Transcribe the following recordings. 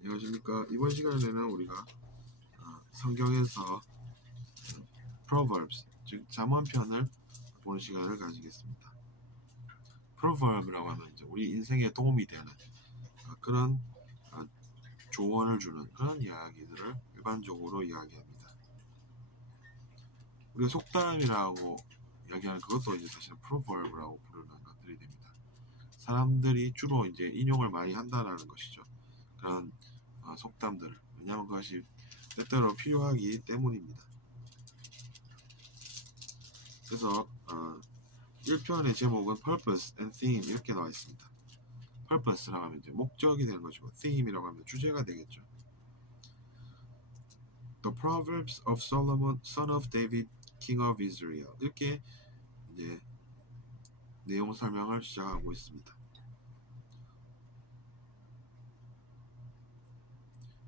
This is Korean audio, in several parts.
안녕하십니까. 이번 시간에는 우리가 성경에서 Proverbs, 즉 잠언편을 보는 시간을 가지겠습니다. Proverb이라고 하면 이제 우리 인생에 도움이 되는 그런 조언을 주는 그런 이야기들을 일반적으로 이야기합니다. 우리가 속담이라고 이야기하는 그것도 이제 사실은 Proverb이라고 부르는 것들이 됩니다. 사람들이 주로 이제 인용을 많이 한다라는 것이죠. 그런 속담들을. 왜냐하면 그것이 때때로 필요하기 때문입니다. 그래서 1편의 제목은 Purpose and Theme 이렇게 나와 있습니다. Purpose라고 하면 이제 목적이 되는 것이고 Theme이라고 하면 주제가 되겠죠. The Proverbs of Solomon, son of David, king of Israel 이렇게 이제 내용 설명을 시작하고 있습니다.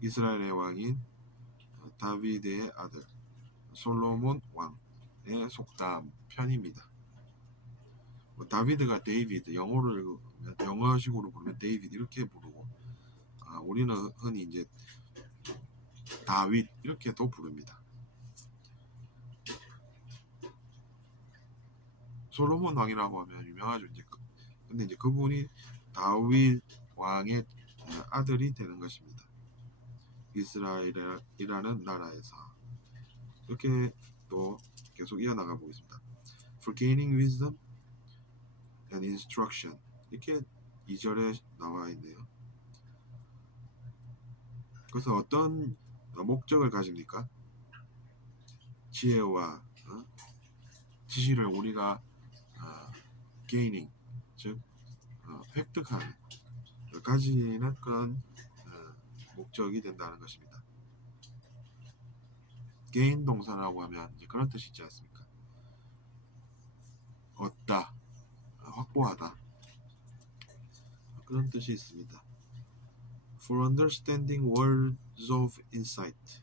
이스라엘의 왕인 다비드의 아들 솔로몬 왕의 속담 편입니다. 다비드가 데이비드, 영어식으로 부르면 데이비드 이렇게 부르고 우리는 흔히 이제 다윗 이렇게도 부릅니다. 솔로몬 왕이라고 하면 유명하죠. 근데 이제 그분이 다윗 왕의 아들이 되는 것입니다. 이스라엘이라는 나라에서 이렇게 또 계속 이어나가 보겠습니다. For gaining wisdom and instruction 이렇게 2절에 나와 있네요. 그래서 어떤 목적을 가집니까? 지혜와 지식을 우리가 gaining 즉 획득하는 가지는 그런 목적이 된다는 것입니다. gain 동사라고 하면 이제 그런 뜻이 있지 않습니까? 얻다, 확보하다 그런 뜻이 있습니다. For understanding words of insight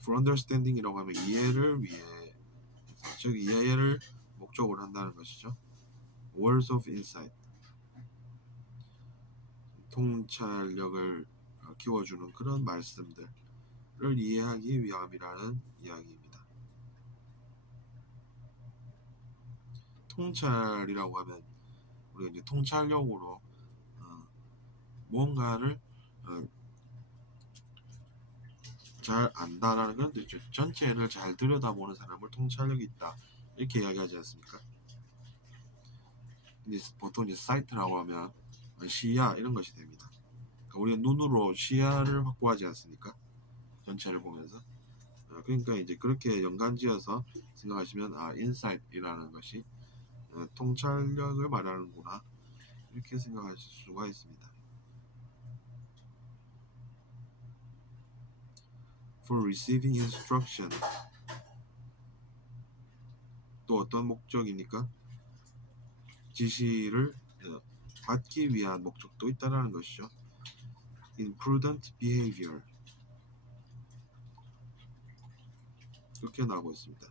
For understanding이라고 하면 이해를 위해 즉 이해를 목적으로 한다는 것이죠. Words of insight 통찰력을 키워주는 그런 말씀들을 이해하기 위함이라는 이야기입니다. 통찰이라고 하면 우리가 이제 통찰력으로 무언가를 잘 안다라는 건 뜻이죠. 전체를 잘 들여다보는 사람을 통찰력이 있다 이렇게 이야기하지 않습니까? 근데 보통 이제 사이트라고 하면 시야 이런 것이 됩니다. 그러니까 우리가 눈으로 시야를 확보하지 않습니까? 전체를 보면서 그러니까 이제 그렇게 연관지어서 생각하시면 인사이트이라는 것이 통찰력을 말하는구나 이렇게 생각하실 수가 있습니다. For receiving instruction 또 어떤 목적입니까? 지시를 받기 위한 목적도 있다는 것이죠. Imprudent behavior 이렇게 나오고 있습니다.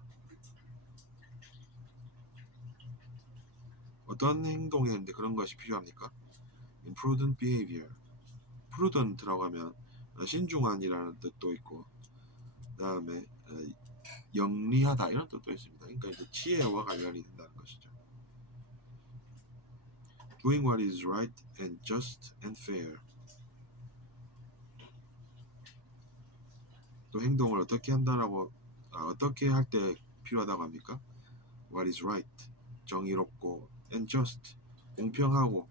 어떤 행동이었는데 그런 것이 필요합니까? Imprudent behavior prudent라고 하면 신중한이라는 뜻도 있고 그 다음에 영리하다 이런 뜻도 있습니다. 그러니까 이제 지혜와 관련이 된다는 것이죠. Doing what is right and just and fair 또 행동을 어떻게 한다라고 어떻게 할 때 필요하다고 합니까? What is right 정의롭고 and just 공평하고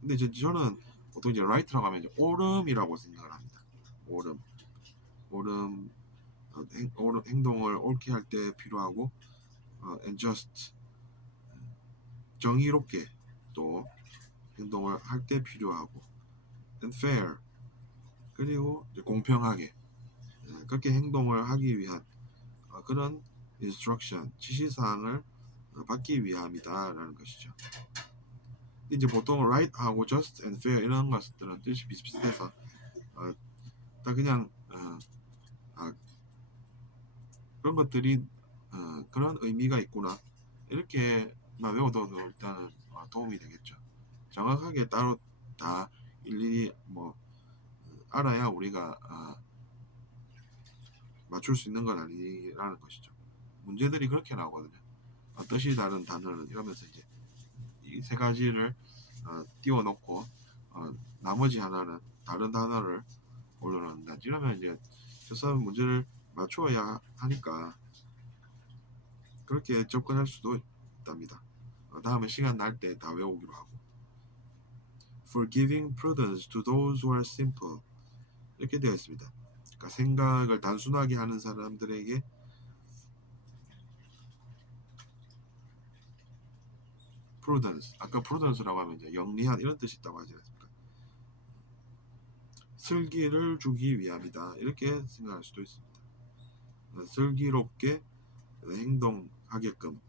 근데 저는 보통 이제 right라고 하면 이제 옳음이라고 생각을 합니다. 옳음 행동을 옳게 할 때 필요하고 and just 정의롭게 또 행동을 할 때 필요하고 and fair 그리고 이제 공평하게 그렇게 행동을 하기 위한 그런 instruction 지시사항을 받기 위함이다라는 것이죠. 이제 보통 right하고 just and fair 이런 것들은 뜻이 비슷비슷해서 다 그냥 그런 것들이 그런 의미가 있구나 이렇게만 외워둬도 일단은 도움이 되겠죠. 정확하게 따로 다 일일이 뭐 알아야 우리가 맞출 수 있는 건 아니라는 것이죠. 문제들이 그렇게 나오거든요. 뜻이 다른 단어는 이러면서 이제 이 세 가지를 띄워놓고 나머지 하나는 다른 단어를 올려놓는다. 이러면 이제 저 문제를 맞추어야 하니까 그렇게 접근할 수도 있답니다. 다음에 시간 날 때 다 외우기로 하고. For giving prudence to those who are simple 이렇게 되어 있습니다. 그러니까 생각을 단순하게 하는 사람들에게 prudence, 아까 prudence라고 하면 이제 영리한 이런 뜻이 있다고 하지 않습니까? 슬기를 주기 위함이다 이렇게 생각할 수도 있습니다. 슬기롭게 행동하게끔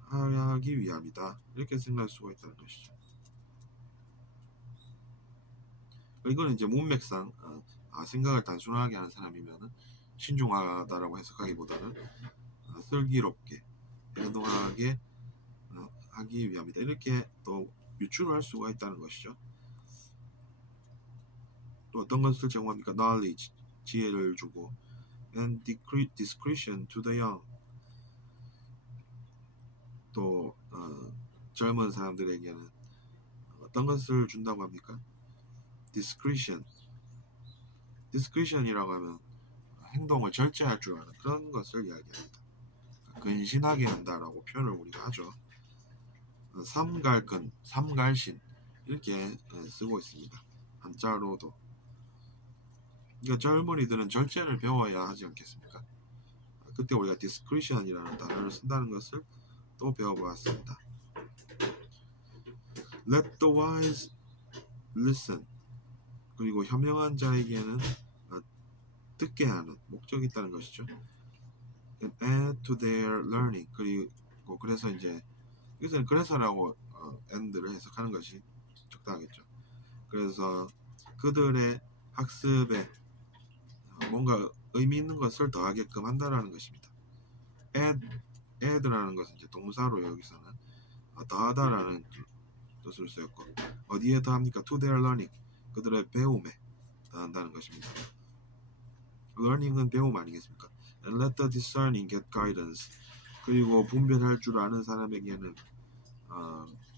하기 위함이다 이렇게 생각할 수가 있다는 것이죠. 이거는 이제 문맥상 생각을 단순하게 하는 사람이면 신중하다라고 해석하기보다는 슬기롭게 행동하게 하기 위함이다 이렇게 또 유추를 할 수가 있다는 것이죠. 또 어떤 것을 제공합니까? knowledge, 지혜를 주고 and discretion to the young 또 젊은 사람들에게는 어떤 것을 준다고 합니까? discretion이라고 하면 행동을 절제할 줄 아는 그런 것을 이야기합니다. 근신하게 한다라고 표현을 우리가 하죠. 삼갈근, 삼갈신 이렇게 쓰고 있습니다. 한자로도. 그러니까 젊은이들은 절제를 배워야 하지 않겠습니까? 그때 우리가 discretion이라는 단어를 쓴다는 것을 또 배워보았습니다. Let the wise listen. 그리고 현명한 자에게는 듣게 하는 목적이 있다는 것이죠. And add to their learning. 그리고 그래서 이제 여기서는 그래서라고 and를 해석하는 것이 적당하겠죠. 그래서 그들의 학습에 뭔가 의미 있는 것을 더하게끔 한다라는 것입니다. add라는 것은 이제 동사로 여기서는 더하다라는 뜻을 쓰였고 어디에 더합니까? to their learning. 그들의 배움에 더한다는 것입니다. learning은 배움 아니겠습니까? And let the discerning get guidance. 그리고 분별할 줄 아는 사람에게는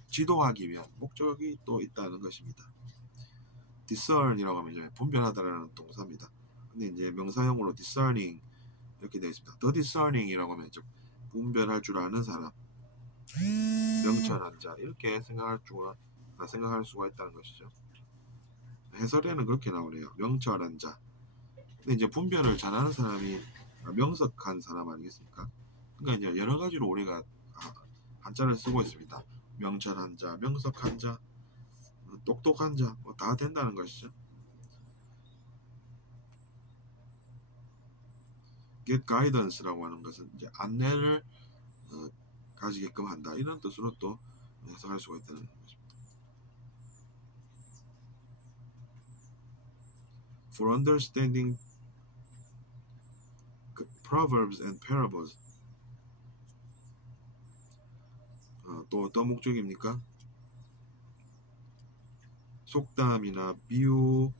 지도하기 위한 목적이 또 있다는 것입니다. discern이라고 하면 이제 분별하다라는 동사입니다. 근데 이제 명사형으로 discerning 이렇게 되어 있습니다. the discerning이라고 하면 이제 분별할 줄 아는 사람, 명철한 자 이렇게 생각할 수가 있다는 것이죠. 해설에는 그렇게 나오네요. 명철한 자. 근데 이제 분별을 잘하는 사람이 명석한 사람 아니겠습니까? 그러니까 이제 여러 가지로 우리가 한자를 쓰고 있습니다. 명철한 자, 명석한 자, 똑똑한 자, 뭐 다 된다는 것이죠. get guidance라고 하는 것은 이제 안내를 가지게끔 한다 이런 뜻으로 또 해석할 수가 있다는 것입니다. For understanding proverbs and parables. 또 어떤 목적입니까? 속담이나 비유의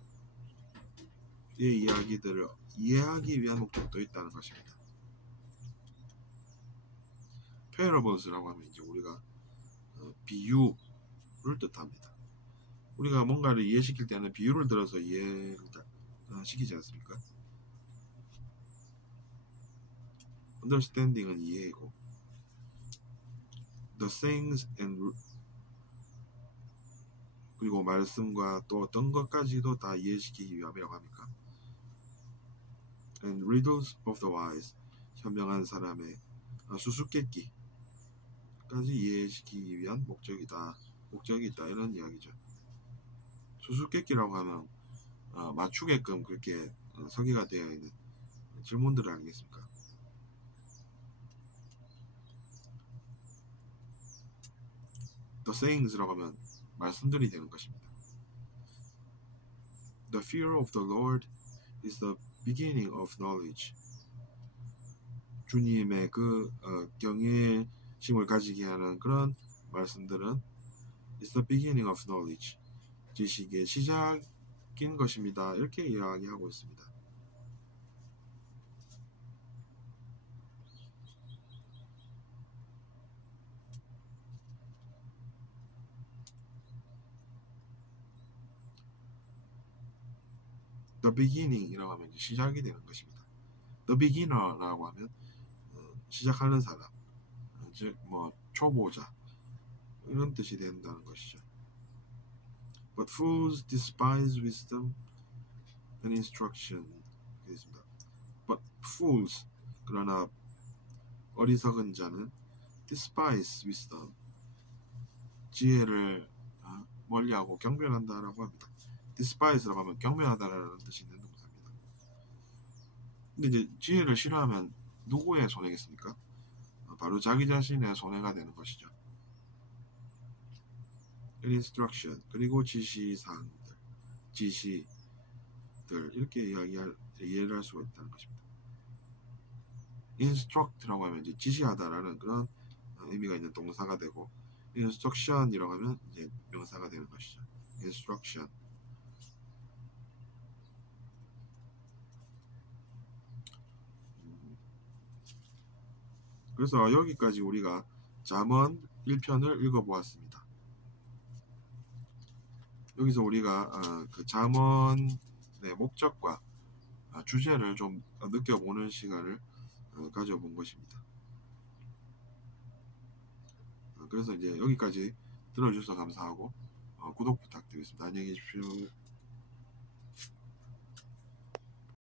이야기들을 이해하기 위한 목적도 있다는 것입니다. parables라고 하면 이제 우리가 비유를 뜻합니다. 우리가 뭔가를 이해시킬 때는 비유를 들어서 이해를 시키지 않습니까? understanding은 이해이고 the sayings and 그리고 말씀과 또 어떤 것까지도 다 이해시키기 위함이라고 합니까? and riddles of the wise 현명한 사람의 수수께끼까지 이해시키기 위한 목적이 있다 이런 이야기죠. 수수께끼라고 하면 맞추게끔 그렇게 설계가 되어 있는 질문들 아니겠습니까? The sayings라고 하면 말씀들이 되는 것입니다. The fear of the Lord is the beginning of knowledge. 주님의 그 경외심을 가지게 하는 그런 말씀들은 It's the beginning of knowledge. 지식의 시작인 것입니다. 이렇게 이야기하고 있습니다. The beginning이라고 하면 시작이 되는 것입니다. The beginner라고 하면 시작하는 사람, 즉 뭐 초보자 이런 뜻이 된다는 것이죠. But fools despise wisdom and instruction. 되겠습니다. But fools 그러나 어리석은 자는 despise wisdom 지혜를 멀리하고 경멸한다라고 합니다. despise라고 하면 경멸하다라는 뜻이 있는 동사입니다. 근데 이제 지혜를 싫어하면 누구의 손해겠습니까? 바로 자기 자신의 손해가 되는 것이죠. instruction 그리고 지시사항들, 지시들 이렇게 이해를 할 수가 있다는 것입니다. instruct라고 하면 이제 지시하다라는 그런 의미가 있는 동사가 되고 instruction이라고 하면 이제 명사가 되는 것이죠. instruction. 그래서 여기까지 우리가 잠언 1편을 읽어보았습니다. 여기서 우리가 그 잠언의 목적과 주제를 좀 느껴보는 시간을 가져본 것입니다. 그래서 이제 여기까지 들어주셔서 감사하고 구독 부탁드리겠습니다. 안녕히 계십시오.